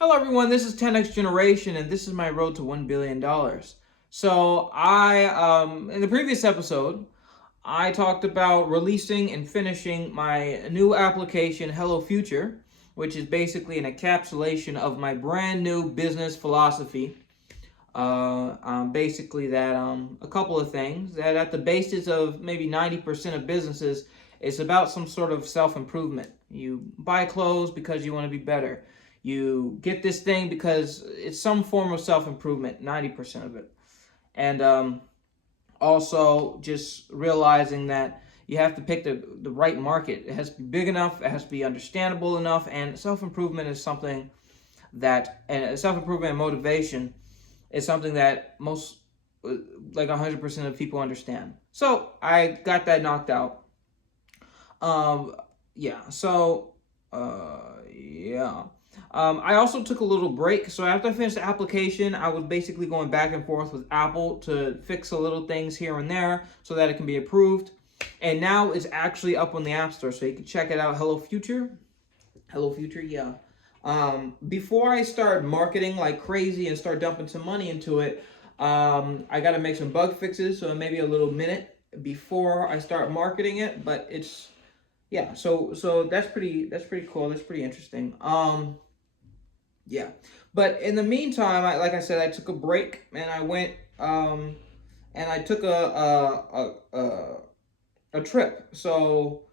Hello everyone, this is 10X Generation and this is my road to $1 billion. So in the previous episode, I talked about releasing and finishing my new application, Hello Future, which is basically an encapsulation of my brand new business philosophy. Basically that a couple of things, that at the basis of maybe 90% of businesses, it's about some sort of self-improvement. You buy clothes because you want to be better. You get this thing because it's some form of self-improvement, 90% of it. And also just realizing that you have to pick the right market. It has to be big enough, it has to be understandable enough, and self-improvement is something and self-improvement and motivation is something that most, like 100% of people understand. So I got that knocked out. Um, yeah. So, yeah. I also took a little break. So after I finished the application, I was basically going back and forth with Apple to fix the little things here and there so that it can be approved. And now it's actually up on the App Store, so you can check it out. Hello Future. Hello Future, yeah. Before I start marketing like crazy and start dumping some money into it, I got to make some bug fixes, so maybe a little minute before I start marketing it. But it's yeah, so that's pretty cool. That's pretty interesting. Yeah, but in the meantime, like I said, I took a break and I went and I took a trip. So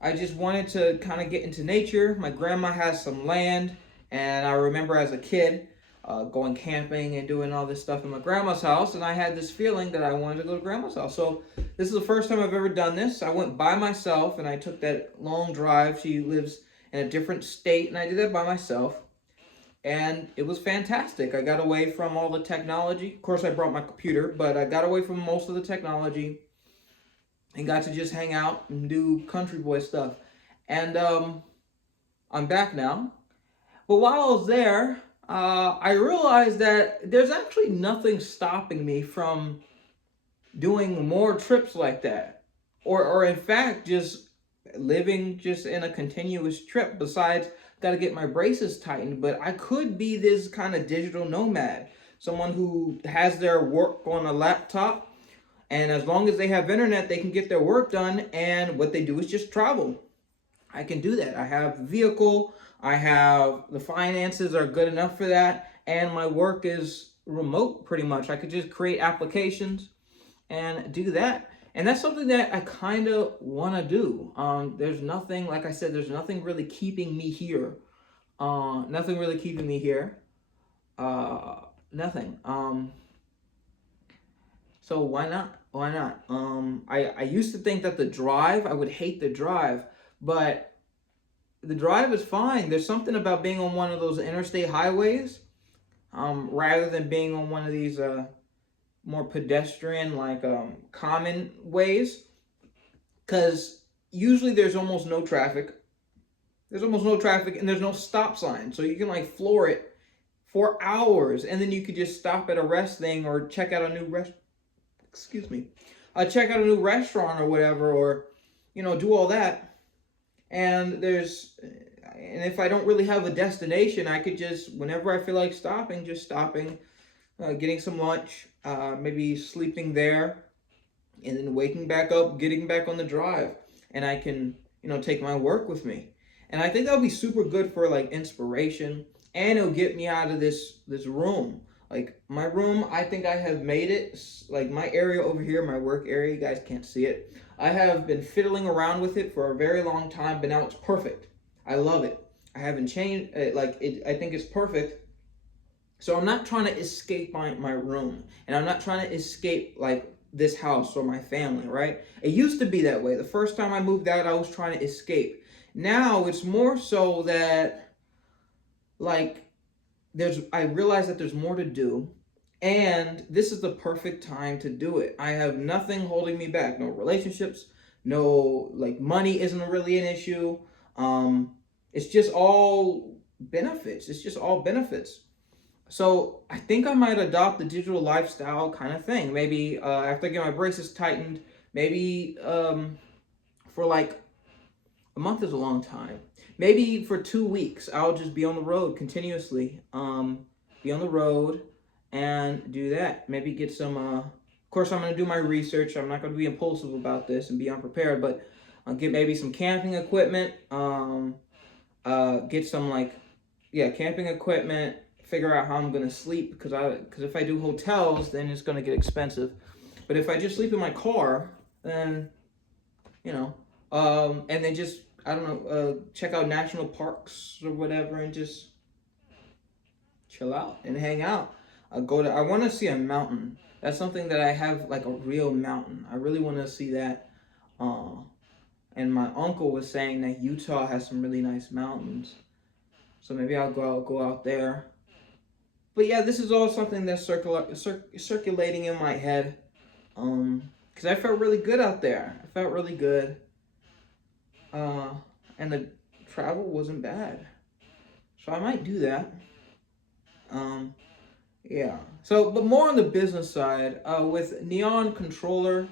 I just wanted to kind of get into nature. My grandma has some land, and I remember as a kid going camping and doing all this stuff in my grandma's house, and I had this feeling that I wanted to go to grandma's house. So this is the first time I've ever done this. I went by myself, and I took that long drive. She lives in a different state, and I did that by myself. And it was fantastic. I got away from all the technology. Of course, I brought my computer, but I got away from most of the technology and got to just hang out and do country boy stuff. And I'm back now. But while I was there, I realized that there's actually nothing stopping me from doing more trips like that, or in fact, just living just in a continuous trip. Besides, got to get my braces tightened. But I could be this kind of digital nomad, someone who has their work on a laptop, and as long as they have internet, they can get their work done. And what they do is just travel. I can do that. I have a vehicle. I have the finances are good enough for that, and my work is remote pretty much. I could just create applications and do that. And that's something that I kind of want to do. There's nothing, like I said, there's nothing really keeping me here. Nothing really keeping me here. Nothing. So why not? Why not? I used to think that I would hate the drive, but the drive is fine. There's something about being on one of those interstate highways, rather than being on one of these more pedestrian, like common ways, because usually there's almost no traffic. There's almost no traffic, and there's no stop sign, so you can like floor it for hours, and then you could just stop at a rest thing or check out a new excuse me, check out a new restaurant or whatever, or do all that. And if I don't really have a destination, I could just, whenever I feel like stopping, just stopping, getting some lunch, maybe sleeping there, and then waking back up, getting back on the drive, and I can take my work with me. And I think that'll be super good for like inspiration, and it'll get me out of this room. Like my room, I think I have made it. Like my area over here, my work area, you guys can't see it. I have been fiddling around with it for a very long time, but now it's perfect. I love it. I haven't changed it. Like it, I think it's perfect. So I'm not trying to escape my room, and I'm not trying to escape like this house or my family, right? It used to be that way. The first time I moved out, I was trying to escape. Now it's more so that like I realize that there's more to do, and this is the perfect time to do it. I have nothing holding me back. No relationships, no like money isn't really an issue. It's just all benefits. It's just all benefits. So I think I might adopt the digital lifestyle kind of thing. Maybe after I get my braces tightened, maybe for like a month is a long time. maybe for 2 weeks, I'll just be on the road continuously. Be on the road and do that. Maybe get some. Of course, I'm gonna do my research. I'm not gonna be impulsive about this and be unprepared, but I'll get maybe some camping equipment. Get some like, yeah, camping equipment. Figure out how I'm gonna sleep because if I do hotels, then it's gonna get expensive. But if I just sleep in my car, then you know, and then just I don't know, check out national parks or whatever, and just chill out and hang out. I want to see a mountain. That's something that I have, like a real mountain. I really want to see that. Uh, and my uncle was saying that Utah has some really nice mountains. So maybe I'll go out there. But yeah, this is all something that's circulating in my head. Because I felt really good out there. I felt really good. And the travel wasn't bad. So I might do that. Yeah. So, but more on the business side, with Neon Controller,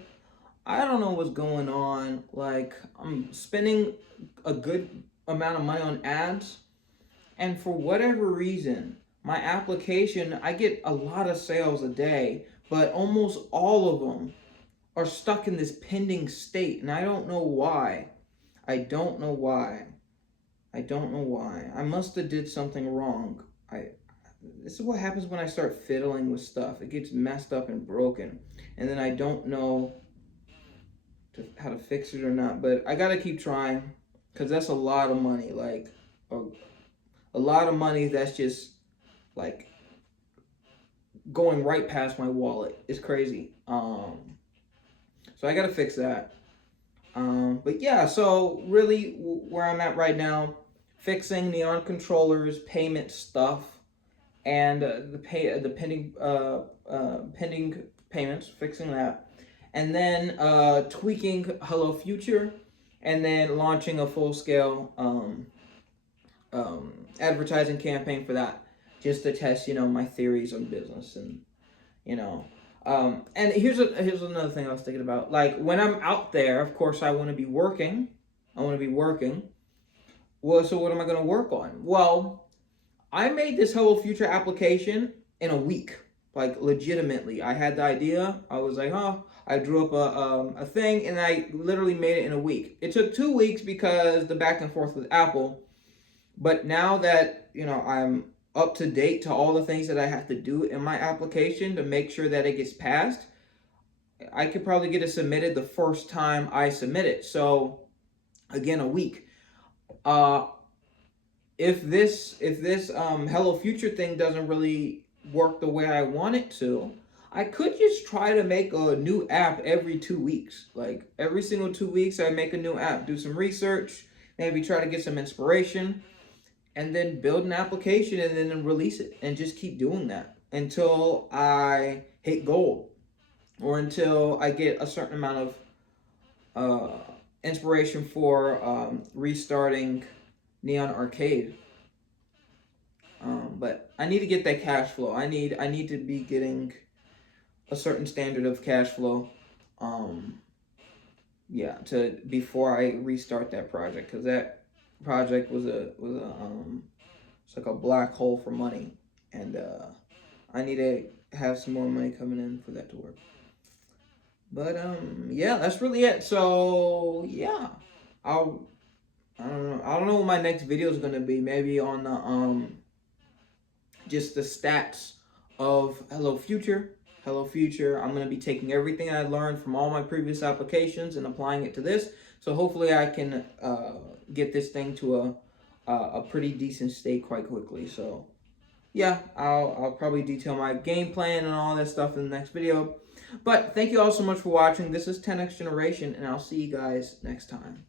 I don't know what's going on. Like, I'm spending a good amount of money on ads, and for whatever reason, my application, I get a lot of sales a day, but almost all of them are stuck in this pending state, and I don't know why. I don't know why. I don't know why. I must have did something wrong. This is what happens when I start fiddling with stuff. It gets messed up and broken, and then I don't know how to fix it or not. But I gotta keep trying, because that's a lot of money. Like a lot of money that's just like going right past my wallet. It's crazy. So I gotta fix that. But yeah, so really where I'm at right now, fixing Neon Controller's payment stuff and the pending payments, fixing that, and then tweaking Hello Future, and then launching a full scale advertising campaign for that, just to test my theories on business. And you know and here's another thing I was thinking about. Like, when I'm out there, of course I want to be working. Well, so what am I going to work on? Well, I made this Hello Future application in a week. Like, legitimately, I had the idea. I was like, I drew up a thing, and I literally made it in a week. It took 2 weeks because the back and forth with Apple. But now that I'm up to date to all the things that I have to do in my application to make sure that it gets passed, I could probably get it submitted the first time I submit it. So again, a week. If this Hello Future thing doesn't really work the way I want it to, I could just try to make a new app every 2 weeks. Like, every single 2 weeks I make a new app, do some research, maybe try to get some inspiration, and then build an application and then release it, and just keep doing that until I hit gold, or until I get a certain amount of inspiration for restarting Neon Arcade. But I need to get that cash flow. I need to be getting a certain standard of cash flow, to before I restart that project, because that project was it's like a black hole for money, and I need to have some more money coming in for that to work. But yeah, that's really it. So yeah, I don't know what my next video is gonna be. Maybe on the just the stats of Hello Future. I'm going to be taking everything I learned from all my previous applications and applying it to this. So hopefully I can get this thing to a pretty decent state quite quickly. So yeah, I'll probably detail my game plan and all that stuff in the next video. But thank you all so much for watching. This is 10X Generation, and I'll see you guys next time.